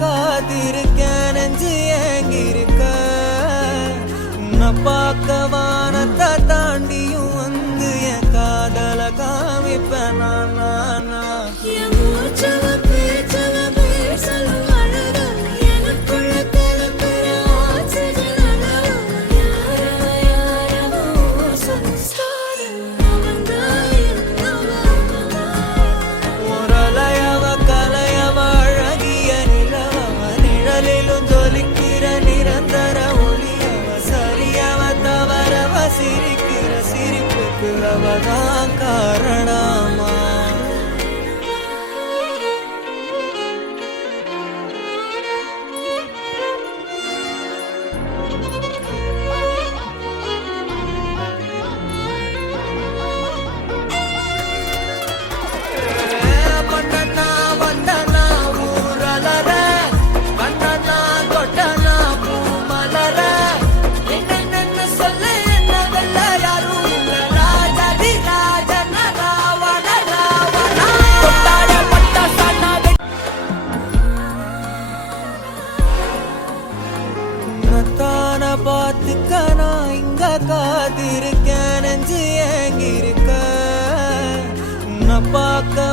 காத்திருக்கேன் நெஞ்சு ஏங்கிருக்க உன்னை பார்க்க வானத்தை தாண்டியும் வந்து என் காதல காமிப்பேன் நான் சிரிக்கிற சிரிப்புக்கு அவதான் காரணமா பார்த்துக்க நான் இங்க காத்திருக்கேன் நெஞ்சு ஏங்கிருக்க உன்னை பார்க்க